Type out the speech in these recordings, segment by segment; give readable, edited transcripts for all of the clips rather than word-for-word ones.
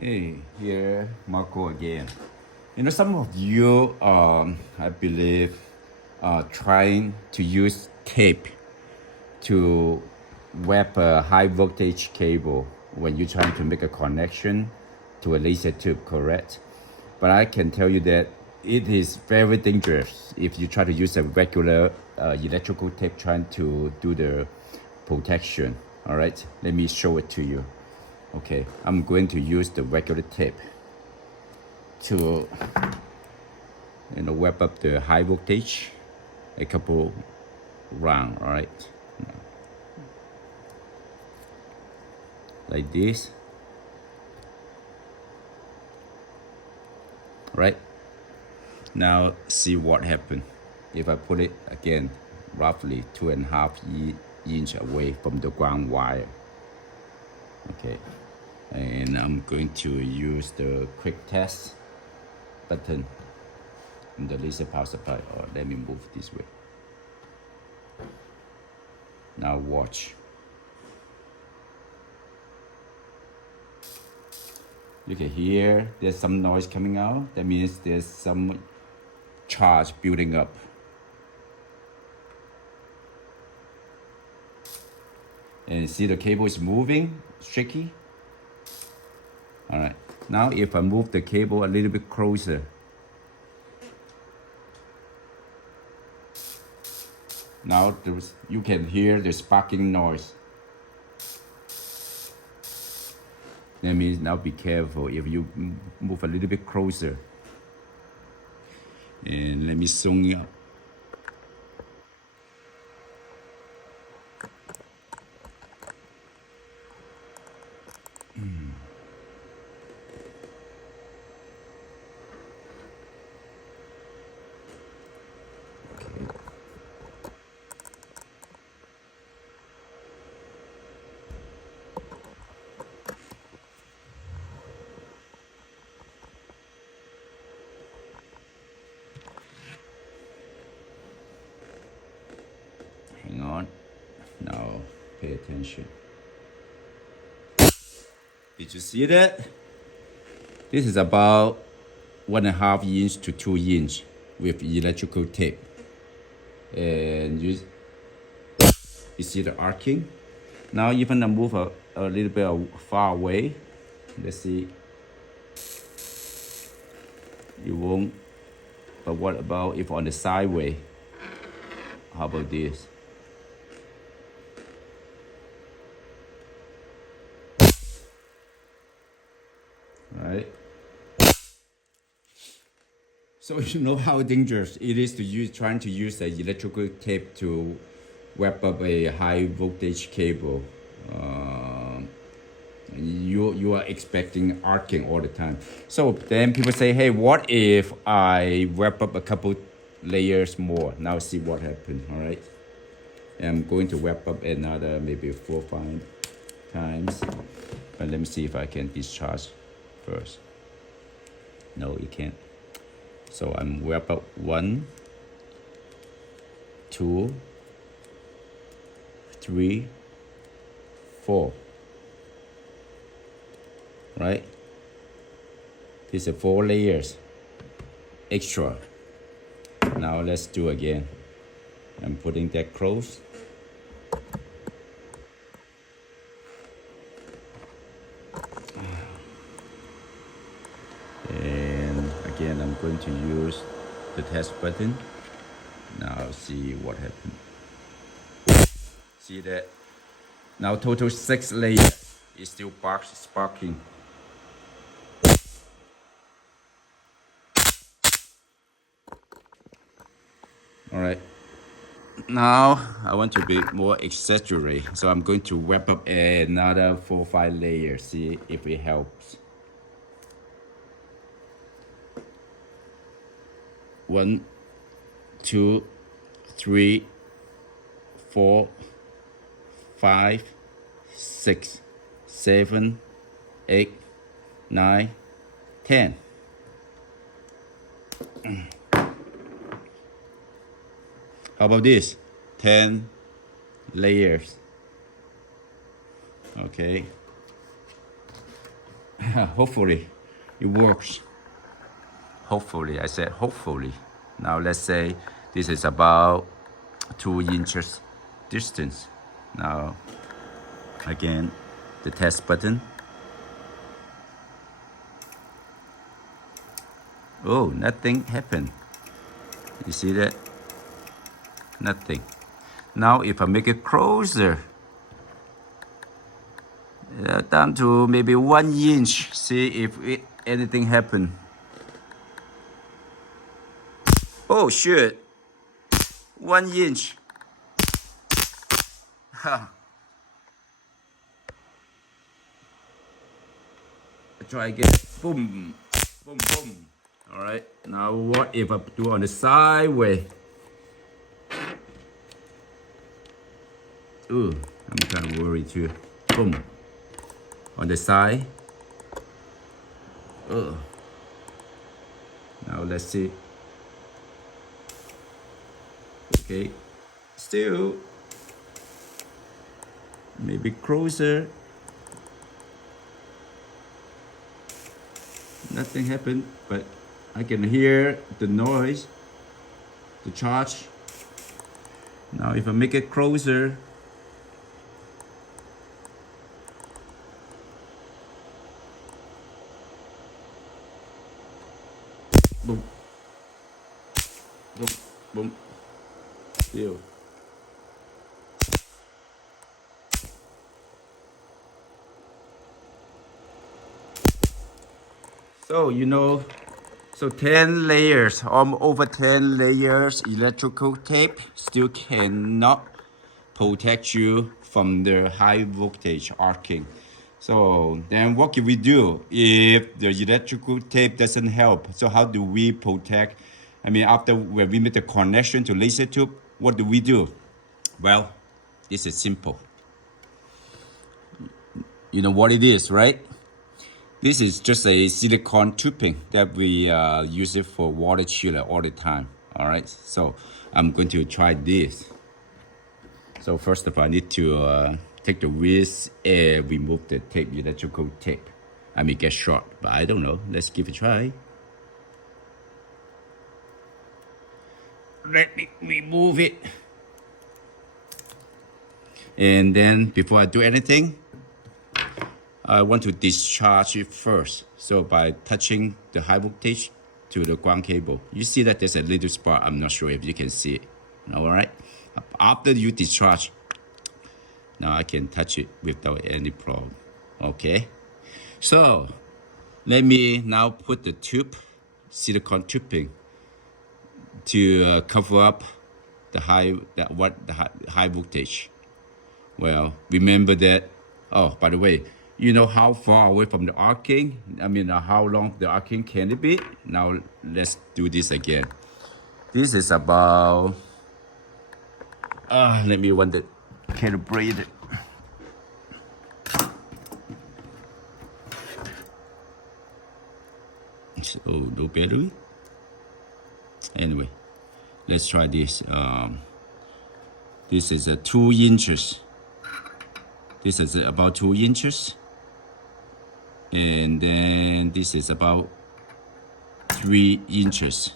Hey, here Marco again. Some of you, I believe, are trying to use tape to wrap a high voltage cable when you're trying to make a connection to a laser tube, correct? But I can tell you that it is very dangerous if you try to use a regular electrical tape trying to do the protection. All right, let me show it to you. Okay, I'm going to use the regular tape to wrap up the high voltage a couple round, all right, like this, right? Now see what happened if I put it again roughly 2.5 inch away from the ground wire. Okay, and I'm going to use the quick test button in the laser power supply, or let me move this way. Now watch. You can hear there's some noise coming out. That means there's some charge building up. And see the cable is moving, shaky. All right, now if I move the cable a little bit closer, now you can hear the sparking noise. That means now be careful if you move a little bit closer. And let me zoom up. Hang on. Now pay attention. Did you see that? This is about 1.5 inch to 2 inch with electrical tape. And you see the arcing? Now even I move a little bit far away. Let's see. You won't. But what about if on the sideway? How about this? Right? So you know how dangerous it is to trying to use the electrical tape to wrap up a high voltage cable. You are expecting arcing all the time. So then people say, hey, what if I wrap up a couple layers more? Now see what happened, all right? I'm going to wrap up another maybe 4 or 5 times. But let me see if I can discharge first. No, you can't. So I'm wrap up 1, 2, 3, 4. Right? These are 4 layers extra. Now let's do again. I'm putting that close. And again, I'm going to use the test button. Now see what happened. See that? Now total 6 layers is still sparking. All right. Now I want to be more exaggerate, so I'm going to wrap up another 4 or 5 layers. See if it helps. 1, 2, 3, 4, 5, 6, 7, 8, 9, 10. How about this? 10 layers. Okay. hopefully it works. Hopefully, I said hopefully. Now let's say this is about 2 inches distance. Now again, the test button. Oh, nothing happened. You see that? Nothing. Now if I make it closer, down to maybe 1 inch, see if anything happened. Oh shit, 1 inch. Try again. Boom, boom, boom. All right. Now what if I do on the sideway? Ooh, I'm kind of worried too. Boom. On the side. Ugh. Now let's see. Okay. Still. Maybe closer. Nothing happened, but I can hear the noise, the charge. Now if I make it closer, boom, boom, boom, still. So, so 10 layers, over 10 layers electrical tape still cannot protect you from the high voltage arcing. So then what can we do if the electrical tape doesn't help? So how do we protect? I mean, after when we make the connection to laser tube, what do we do? Well, this is simple. You know what it is, right? This is just a silicone tubing that we use it for water chiller all the time. All right, so I'm going to try this. So first of all, I need to take the wrist and remove the tape, electrical tape. I may get short, but I don't know. Let's give it a try. Let me remove it. And then before I do anything, I want to discharge it first. So by touching the high voltage to the ground cable, you see that there's a little spark. I'm not sure if you can see it. All right. After you discharge, now I can touch it without any problem. Okay. So let me now put the tube, silicone tubing, to cover up the high voltage. Well, remember that. Oh, by the way, you know how far away from the arcing? I mean, how long the arcing can it be? Now let's do this again. This is about. Let me calibrate it. Oh, no battery. Anyway, let's try this. This is 2 inches. This is about 2 inches. And then this is about 3 inches.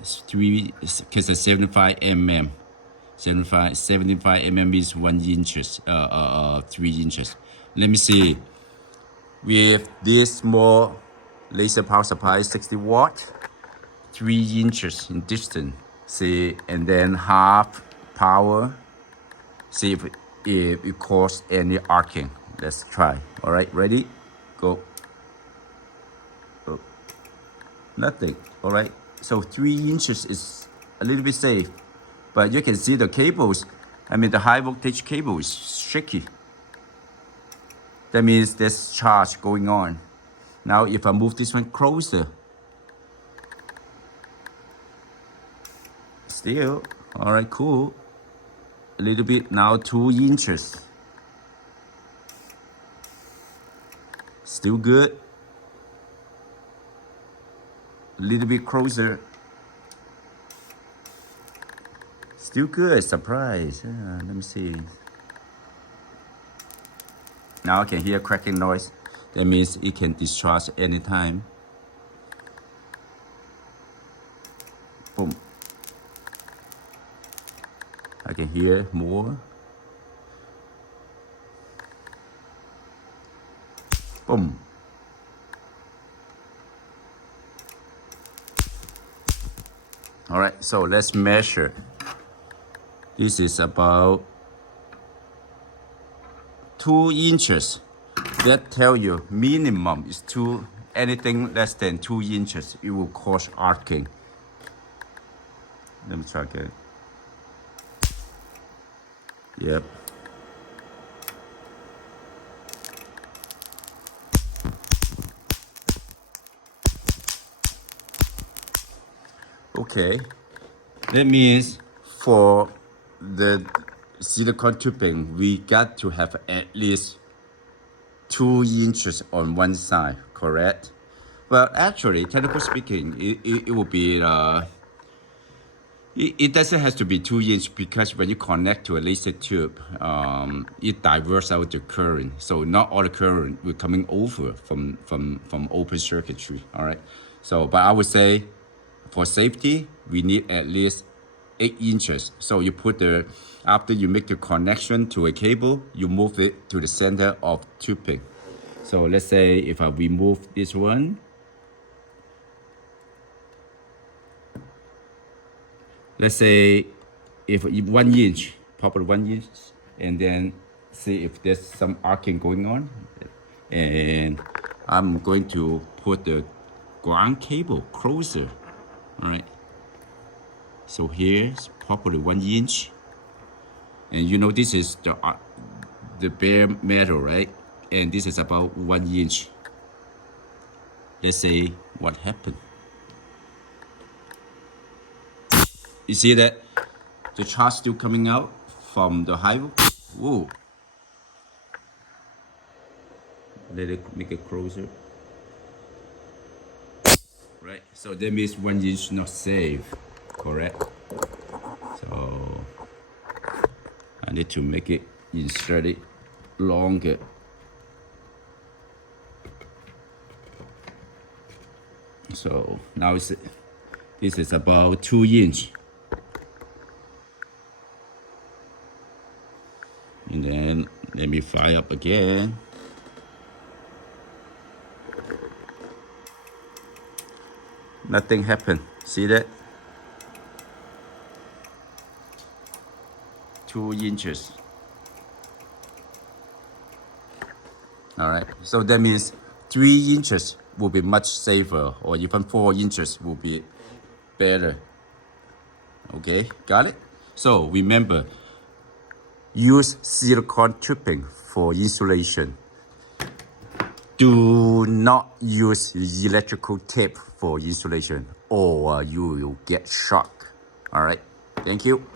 It's because it's 75 mm. 75 mm is 1 inches. 3 inches. Let me see. With this small laser power supply, 60 watt, 3 inches in distance. See, and then half power. See if it causes any arcing. Let's try. All right, ready? Go. Oh. Nothing. All right. So 3 inches is a little bit safe, but you can see the cables. I mean, the high voltage cable is shaky. That means there's charge going on. Now, if I move this one closer, still, all right, cool. A little bit now, 2 inches. Still good. A little bit closer. Still good, surprise. Let me see. Now I can hear cracking noise. That means it can discharge anytime. Boom. I can hear more. Boom. All right, so let's measure. This is about 2 inches. That tell you minimum is 2. Anything less than 2 inches, it will cause arcing. Let me try again. Yep. Okay. That means for the silicone tubing, we got to have at least 2 inches on one side, correct? Well, actually, technically speaking, it will be, it doesn't have to be 2 inches because when you connect to a laser tube, it diverts out the current. So not all the current will coming over from open circuitry, all right? So, but I would say for safety, we need at least 8 inches. So you put after you make the connection to a cable, you move it to the center of tubing. So let's say if I remove this one, let's say if 1 inch, probably 1 inch, and then see if there's some arcing going on. And I'm going to put the ground cable closer, all right? So here's probably 1 inch. And you know this is the bare metal, right? And this is about 1 inch. Let's say what happened. You see that the charge still coming out from the hive? Whoa. Let it make it closer. Right, so that means 1 inch not safe, correct? So I need to make it insert it longer. So now this is about 2 inch. And then let me fire up again. Nothing happened. See that? 2 inches. All right. So that means 3 inches will be much safer, or even 4 inches will be better. Okay, got it? So remember, use silicone tubing for insulation. Do not use electrical tape for insulation or you will get shocked. All right, thank you.